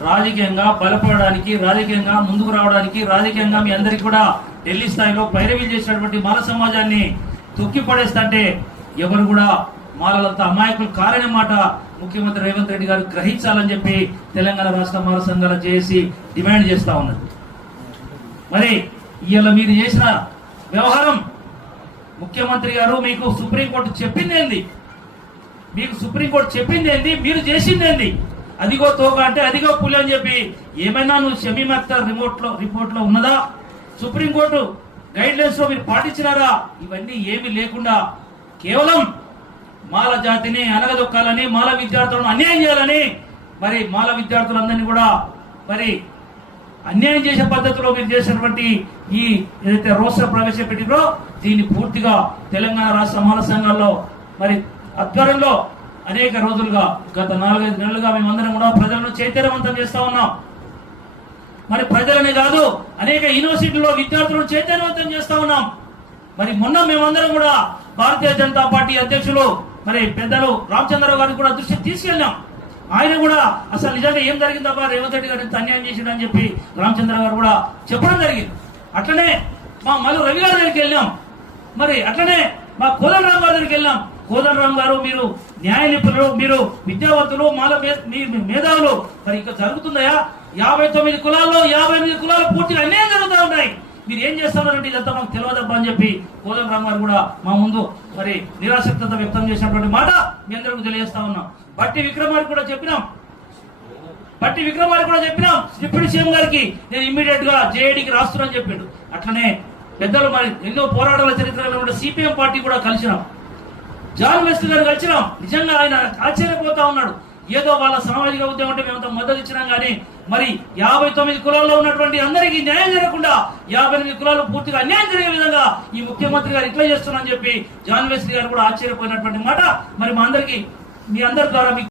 రాజకీయంగా బలపడడానికి రాజకీయంగా ముందుకు రావడానికి రాజకీయంగా మీ అందరికి కూడా ఢిల్లీ స్థాయిలో పైరవీలు చేసినటువంటి మాల సమాజాన్ని తొక్కి పడేస్తంటే ఎవరు కూడా మాలలంతా అమాయకులు కారని మాట ముఖ్యమంత్రి రేవంత్ రెడ్డి గారు గ్రహించాలని చెప్పి తెలంగాణ రాష్ట్ర మాల సంఘాల చేసి డిమాండ్ చేస్తా ఉన్నది. మరి ఇవాళ మీరు చేసిన వ్యవహారం ముఖ్యమంత్రి గారు మీకు సుప్రీంకోర్టు చెప్పింది ఏంది మీకు సుప్రీంకోర్టు చెప్పింది ఏంది మీరు చేసింది ఏంది అదిగో తోక అంటే అదిగో పులి అని చెప్పి ఏమైనా నువ్వు షమీమ్ అఖ్తర్ రిమోట్లో రిపోర్ట్లో ఉన్నదా? సుప్రీంకోర్టు గైడ్ లైన్స్లో మీరు పాటించినారా? ఇవన్నీ ఏమీ లేకుండా కేవలం మాల జాతిని అనగదొక్కాలని మాల విద్యార్థులను అన్యాయం చేయాలని మరి మాల విద్యార్థులందరినీ కూడా మరి అన్యాయం చేసే పద్ధతిలో మీరు చేసినటువంటి ఈ ఏదైతే రోస్టర్ ప్రవేశపెట్టినో దీన్ని పూర్తిగా తెలంగాణ రాష్ట్ర మాల సంఘాల్లో మరి ఆధ్వర్యంలో అనేక రోజులుగా గత నాలుగైదు నెలలుగా మేమందరం కూడా ప్రజలను చైతన్యవంతం చేస్తా ఉన్నాం. మరి ప్రజలనే కాదు అనేక యూనివర్సిటీలో విద్యార్థులను చైతన్యవంతం చేస్తా ఉన్నాం. మరి మొన్న మేమందరం కూడా భారతీయ జనతా పార్టీ అధ్యక్షులు మరి పెద్దలు రామచంద్రరావు గారిని కూడా దృష్టి తీసుకెళ్ళాం. ఆయన కూడా అసలు నిజంగా ఏం జరిగిందబ్బా రేవంత్ రెడ్డి గారిని అన్యాయం చేసిండని చెప్పి రామచంద్ర గారు కూడా చెప్పడం జరిగింది. అట్లనే మా మల్లు రవి గారి దగ్గరికి వెళ్ళాం. మరి అట్లనే మా కోదండరామ్ గారి దగ్గరికి వెళ్ళాం. కోదండరామ్ గారు మీరు న్యాయ నిపుణులు మీరు విద్యావంతులు మాల మే- మేధావులు. మరి ఇక జరుగుతుందయా యాభై తొమ్మిది కులాల్లో యాభై ఎనిమిది కులాలు పూర్తిగా అన్నీ జరుగుతూ ఉన్నాయి. మీరు ఏం చేస్తున్నారంటే ఇదంతా మాకు తెలియదబ్బా అని చెప్పి కోదండరామ్ గారు కూడా మా ముందు మరి నిరాసక్తత వ్యక్తం చేసినటువంటి మాట మీ అందరికీ తెలియజేస్తా ఉన్నాం. బట్టి విక్రమార్క కూడా చెప్పినాం. బట్టి విక్రమార్క కూడా చెప్పినాం. డిప్యూటీ సీఎం గారికి నేను ఇమ్మీడియట్గా జేఏడీకి రాస్తున్నాను చెప్పిండు. అట్లనే పెద్దలు మరి ఎన్నో పోరాటాల చరిత్రలో ఉన్న సిపిఎం పార్టీ కూడా కలిసినాం. జాన్ వెస్ట్ గారు కలిసినాం. నిజంగా ఆయన ఆశ్చర్యపోతా ఉన్నాడు. ఏదో వాళ్ళ సామాజిక ఉద్యమం అంటే మేమంతా మద్దతు ఇచ్చినాం కానీ మరి యాభై తొమ్మిది కులాల్లో ఉన్నటువంటి అందరికీ న్యాయం జరగకుండా యాభై ఎనిమిది కులాలు పూర్తిగా అన్యాయం జరిగే విధంగా ఈ ముఖ్యమంత్రి గారు ఇట్లా చేస్తున్నారని చెప్పి జాన్ వెస్ట్ గారు కూడా ఆశ్చర్యపోయినటువంటి మాట. మరి మా అందరికి మీ అందరి ద్వారా మీకు